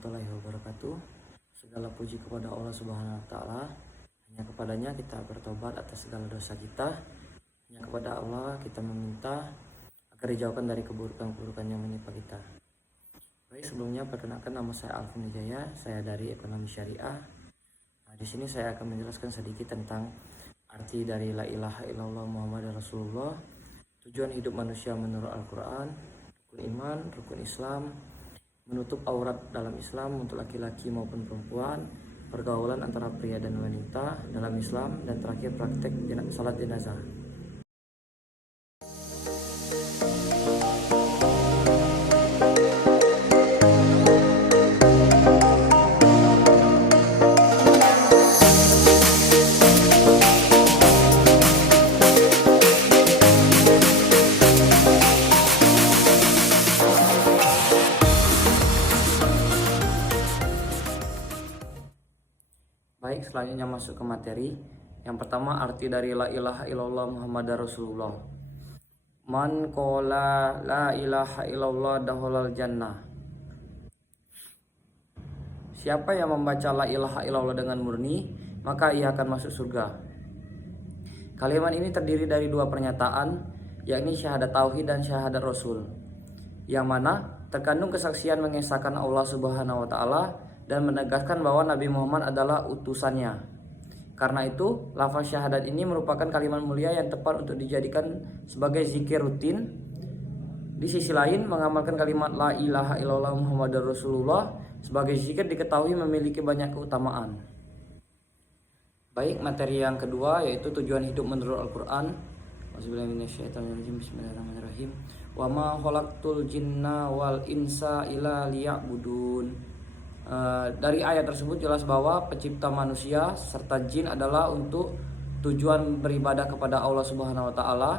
warahmatullahi wabarakatuh. Segala puji kepada Allah Subhanahu wa taala. Hanya kepadanya kita bertobat atas segala dosa kita. Hanya kepada Allah kita meminta agar dijauhkan dari keburukan-keburukan yang menimpa kita. Baik, sebelumnya perkenalkan, nama saya Alvin Wijaya, saya dari Ekonomi Syariah. Di sini saya akan menjelaskan sedikit tentang arti dari la ilaha illallah Muhammadur Rasulullah, tujuan hidup manusia menurut Al-Quran, rukun iman, rukun Islam, menutup aurat dalam Islam untuk laki-laki maupun perempuan, pergaulan antara pria dan wanita dalam Islam, dan terakhir praktek salat jenazah. Baik, selanjutnya masuk ke materi. Yang pertama, arti dari la ilaha illallah Muhammadar Rasulullah. Man qala la ilaha illallah dakhalal jannah. Siapa yang membaca la ilaha illallah dengan murni, maka ia akan masuk surga. Kalimat ini terdiri dari dua pernyataan, yakni syahadat tauhid dan syahadat rasul, yang mana terkandung kesaksian mengesahkan Allah Subhanahu wa taala dan menegaskan bahwa Nabi Muhammad adalah utusannya. Karena itu, lafaz syahadat ini merupakan kalimat mulia yang tepat untuk dijadikan sebagai zikir rutin. Di sisi lain, mengamalkan kalimat la ilaha illallah Muhammadur Rasulullah sebagai zikir diketahui memiliki banyak keutamaan. Baik, materi yang kedua yaitu tujuan hidup menurut Al-Quran. Bismillahirrahmanirrahim. Wa ma khalaqtul jinna wal insa illa liya'budun. Dari ayat tersebut jelas bahwa pencipta manusia serta jin adalah untuk tujuan beribadah kepada Allah Subhanahu wa taala.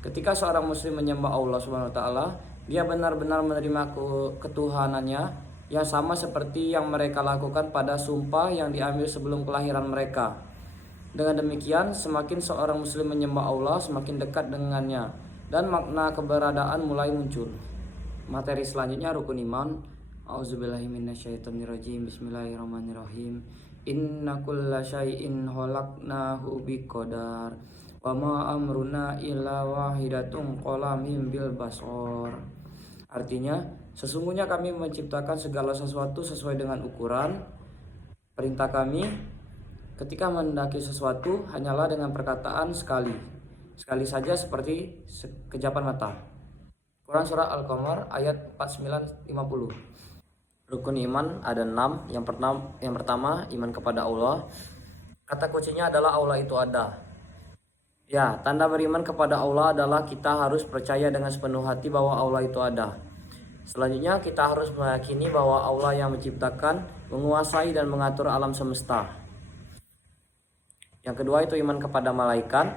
Ketika seorang muslim menyembah Allah Subhanahu wa taala, dia benar-benar menerima ketuhanannya yang sama seperti yang mereka lakukan pada sumpah yang diambil sebelum kelahiran mereka. Dengan demikian, semakin seorang muslim menyembah Allah, semakin dekat dengannya dan makna keberadaan mulai muncul. Materi selanjutnya rukun iman. A'udzubillahi minasyaitonirrajim. Bismillahirrahmanirrahim. Inna kulla syai'in khalaqnahu biqadar. Wa ma amruna illa wahidatun qalamim bil basor. Artinya, sesungguhnya kami menciptakan segala sesuatu sesuai dengan ukuran. Perintah kami ketika mendaki sesuatu hanyalah dengan perkataan sekali saja, seperti sekejapan mata. Quran surah Al-Qamar ayat 49-50. Rukun iman ada 6. Yang pertama, iman kepada Allah. Kata kuncinya adalah Allah itu ada. Ya, tanda beriman kepada Allah adalah kita harus percaya dengan sepenuh hati bahwa Allah itu ada. Selanjutnya, kita harus meyakini bahwa Allah yang menciptakan, menguasai dan mengatur alam semesta. Yang kedua itu iman kepada malaikat.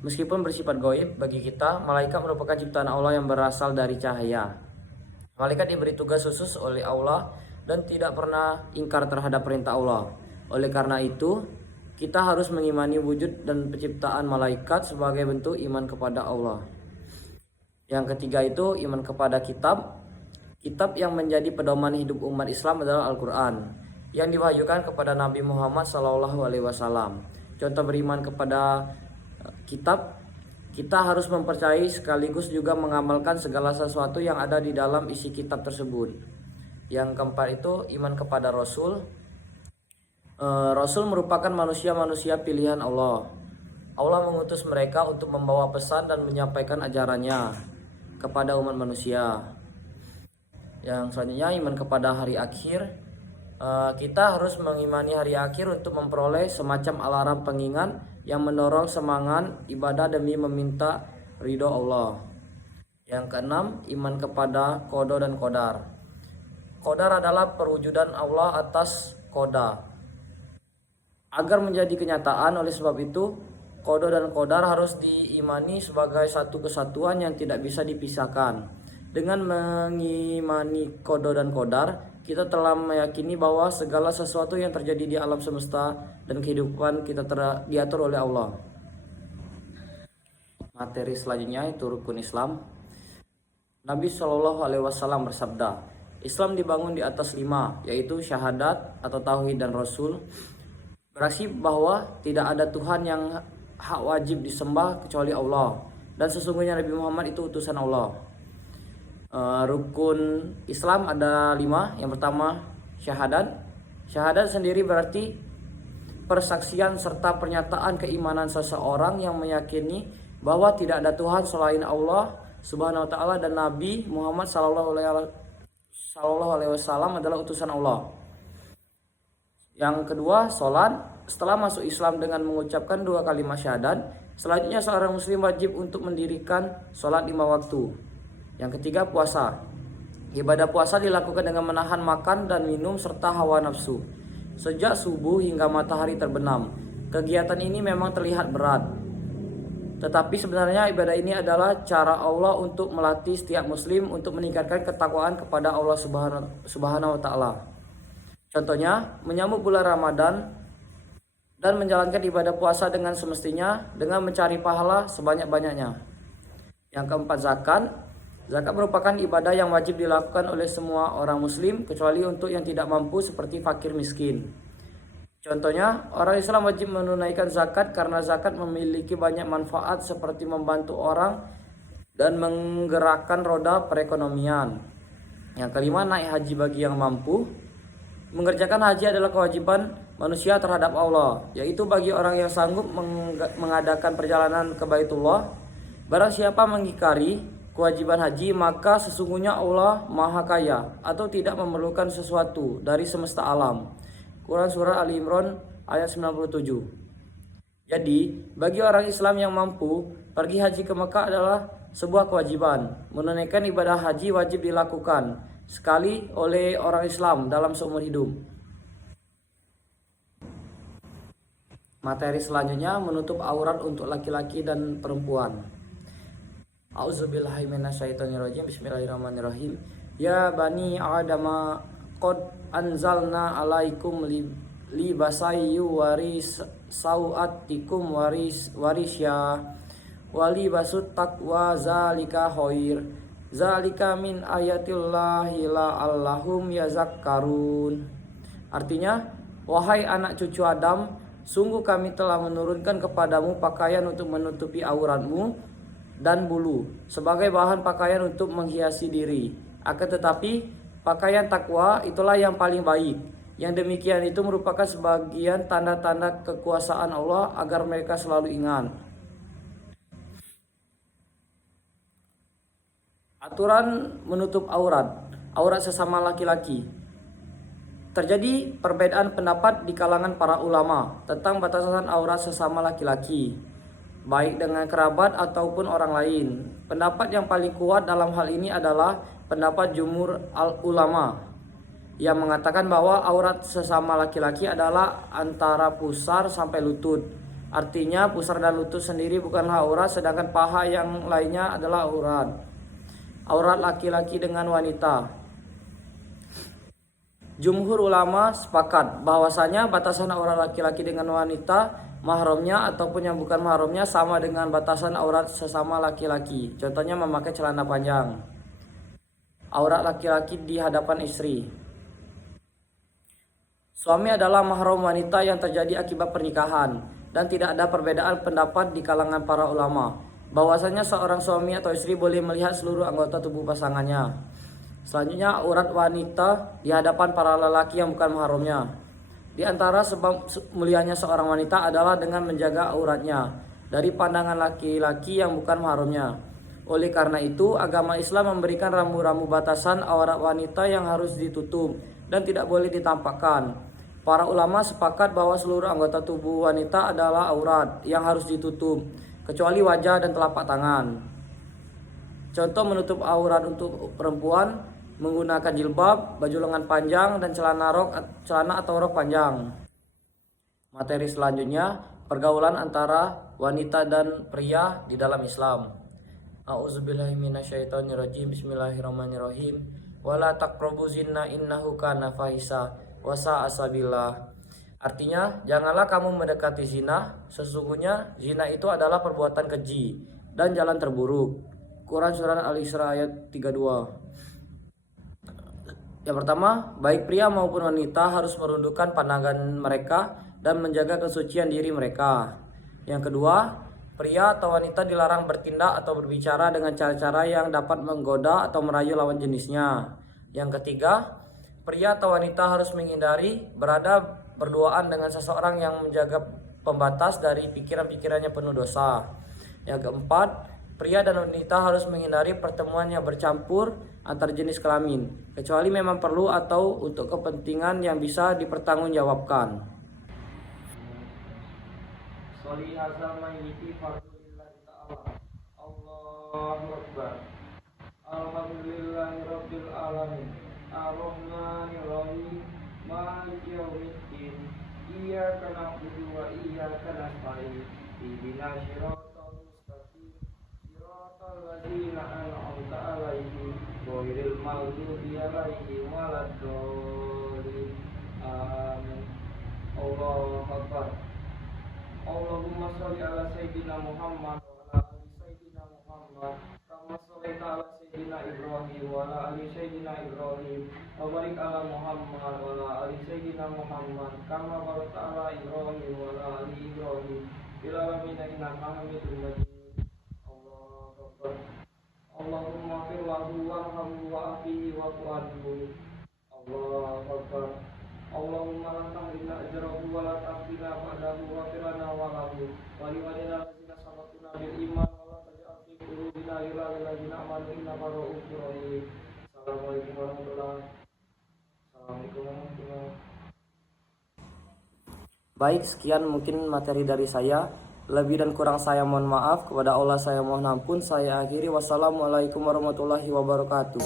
Meskipun bersifat gaib bagi kita, malaikat merupakan ciptaan Allah yang berasal dari cahaya. Malaikat diberi tugas khusus oleh Allah dan tidak pernah ingkar terhadap perintah Allah. Oleh karena itu, kita harus mengimani wujud dan penciptaan malaikat sebagai bentuk iman kepada Allah. Yang ketiga itu iman kepada kitab. Kitab yang menjadi pedoman hidup umat Islam adalah Al-Quran, yang diwahyukan kepada Nabi Muhammad SAW. Contoh beriman kepada kitab, kita harus mempercayai sekaligus juga mengamalkan segala sesuatu yang ada di dalam isi kitab tersebut. Yang keempat itu iman kepada Rasul. Rasul merupakan manusia-manusia pilihan Allah. Allah mengutus mereka untuk membawa pesan dan menyampaikan ajarannya kepada umat manusia. Yang selanjutnya iman kepada hari akhir. Kita harus mengimani hari akhir untuk memperoleh semacam alarm pengingat yang mendorong semangat ibadah demi meminta ridho Allah. Yang keenam, iman kepada qada dan qadar. Qadar adalah perwujudan Allah atas qada agar menjadi kenyataan. Oleh sebab itu, qada dan qadar harus diimani sebagai satu kesatuan yang tidak bisa dipisahkan. Dengan mengimani qada dan qadar, kita telah meyakini bahwa segala sesuatu yang terjadi di alam semesta dan kehidupan kita diatur oleh Allah. Materi selanjutnya itu rukun Islam. Nabi Shallallahu Alaihi Wasallam bersabda, Islam dibangun di atas 5, yaitu syahadat atau tauhid dan rasul, berarti bahwa tidak ada Tuhan yang hak wajib disembah kecuali Allah, dan sesungguhnya Nabi Muhammad itu utusan Allah. Rukun Islam ada 5. Yang pertama syahadat. Syahadat sendiri berarti persaksian serta pernyataan keimanan seseorang yang meyakini bahwa tidak ada Tuhan selain Allah Subhanahu wa taala dan Nabi Muhammad sallallahu alaihi wasallam adalah utusan Allah. Yang kedua, sholat. Setelah masuk Islam dengan mengucapkan 2 kalimat syahadat, selanjutnya seorang muslim wajib untuk mendirikan sholat 5 waktu. Yang ketiga, puasa. Ibadah puasa dilakukan dengan menahan makan dan minum serta hawa nafsu sejak subuh hingga matahari terbenam. Kegiatan ini memang terlihat berat, tetapi sebenarnya ibadah ini adalah cara Allah untuk melatih setiap muslim untuk meningkatkan ketakwaan kepada Allah Subhanahu wa taala. Contohnya, menyambut bulan Ramadan dan menjalankan ibadah puasa dengan semestinya dengan mencari pahala sebanyak-banyaknya. Yang keempat, zakat. Zakat merupakan ibadah yang wajib dilakukan oleh semua orang muslim kecuali untuk yang tidak mampu seperti fakir miskin. Contohnya, orang Islam wajib menunaikan zakat karena zakat memiliki banyak manfaat seperti membantu orang dan menggerakkan roda perekonomian. Yang kelima, naik haji bagi yang mampu. Mengerjakan haji adalah kewajiban manusia terhadap Allah, yaitu bagi orang yang sanggup mengadakan perjalanan ke Baitullah. Barang siapa mengingkari kewajiban haji, maka sesungguhnya Allah Maha Kaya atau tidak memerlukan sesuatu dari semesta alam. Quran Surah Ali Imran ayat 97. Jadi, bagi orang Islam yang mampu, pergi haji ke Mekah adalah sebuah kewajiban. Menunaikan ibadah haji wajib dilakukan sekali oleh orang Islam dalam seumur hidup. Materi selanjutnya menutup aurat untuk laki-laki dan perempuan. A'udzubillahi minasyaitonirrajim. Bismillahirrahmanirrahim. Ya bani Adama qad anzalna alaikum libasayyu waris sauatikum warisya wali basut taqwa zalika khair zalika min ayatillahi la'allahum yazakkarun. Artinya, wahai anak cucu Adam, sungguh kami telah menurunkan kepadamu pakaian untuk menutupi auratmu dan bulu sebagai bahan pakaian untuk menghiasi diri. Akan tetapi pakaian takwa itulah yang paling baik. Yang demikian itu merupakan sebagian tanda-tanda kekuasaan Allah agar mereka selalu ingat. Aturan menutup aurat sesama laki-laki. Terjadi perbedaan pendapat di kalangan para ulama tentang batasan aurat sesama laki-laki, baik dengan kerabat ataupun orang lain. Pendapat yang paling kuat dalam hal ini adalah pendapat jumhur ulama yang mengatakan bahwa aurat sesama laki-laki adalah antara pusar sampai lutut. Artinya pusar dan lutut sendiri bukanlah aurat, sedangkan paha yang lainnya adalah aurat. Aurat laki-laki dengan wanita. Jumhur ulama sepakat bahwasanya batasan aurat laki-laki dengan wanita mahramnya ataupun yang bukan mahramnya sama dengan batasan aurat sesama laki-laki. Contohnya memakai celana panjang. Aurat laki-laki di hadapan istri. Suami adalah mahram wanita yang terjadi akibat pernikahan, dan tidak ada perbedaan pendapat di kalangan para ulama bahwasanya seorang suami atau istri boleh melihat seluruh anggota tubuh pasangannya. Selanjutnya, aurat wanita di hadapan para lelaki yang bukan mahramnya. Di antara sebab mulianya seorang wanita adalah dengan menjaga auratnya dari pandangan laki-laki yang bukan mahramnya. Oleh karena itu, agama Islam memberikan rambu-rambu batasan aurat wanita yang harus ditutup dan tidak boleh ditampakkan. Para ulama sepakat bahwa seluruh anggota tubuh wanita adalah aurat yang harus ditutup, kecuali wajah dan telapak tangan. Contoh menutup aurat untuk perempuan menggunakan jilbab, baju lengan panjang, dan celana atau rok panjang. Materi selanjutnya, pergaulan antara wanita dan pria di dalam Islam. A'udzubillahi minasyaitonirrajim. Bismillahirrahmanirrahim. Wala taqrabu zina innahu kana fahisha wa sa'a sabila. Artinya, janganlah kamu mendekati zina, sesungguhnya zina itu adalah perbuatan keji dan jalan terburuk. Quran Surah Al-Isra ayat 32. Yang pertama, baik pria maupun wanita harus merundukkan pandangan mereka dan menjaga kesucian diri mereka. Yang kedua, pria atau wanita dilarang bertindak atau berbicara dengan cara-cara yang dapat menggoda atau merayu lawan jenisnya. Yang ketiga, pria atau wanita harus menghindari berada berduaan dengan seseorang yang menjaga pembatas dari pikiran-pikirannya penuh dosa. Yang keempat, pria dan wanita harus menghindari pertemuan yang bercampur antar jenis kelamin, kecuali memang perlu atau untuk kepentingan yang bisa dipertanggungjawabkan. Sholi hazal mayyiti fardulillahi ta'ala. Allahu Akbar. Alhamdulillahi rabbil alamin. Ar-Rahmanir Rahim. Maliki yaumiddin. Iyyaka na'budu wa iyyaka nasta'in. Ihdinas siratal mustaqim. Siratal ladzina an'amta 'alaihim ghairil maghdubi 'alaihim waladdallin. Amin. Allahu Akbar. Allahumma sholli ala sayyidina Muhammad wa ala ali sayyidina Muhammad kama shallaita ala sayyidina Ibrahim wa ala ali sayyidina Ibrahim wa barik ala Muhammad wa ala ali sayyidina Muhammad kama barakta ala Ibrahim wa ala ali Ibrahim fil alamin innaka Hamidum Majid. Allahu Akbar. Allahumma fir lahu warhamhu wa'afihi wa'fu anhu. Allahu Akbar. Allahumma la tahrimna ajrahu wa la tahfina ba'dahu wa firana wa lahu wa limanina lazina sabaquna bil iman wa la taj'al fi qulubina ghillan lil ladzina amanu innaka ra'ufur rahim. Assalamualaikum warahmatullahi wabarakatuh. Baik, sekian mungkin materi dari saya. Lebih dan kurang saya mohon maaf. Kepada Allah saya mohon ampun. Saya akhiri. Wassalamualaikum warahmatullahi wabarakatuh.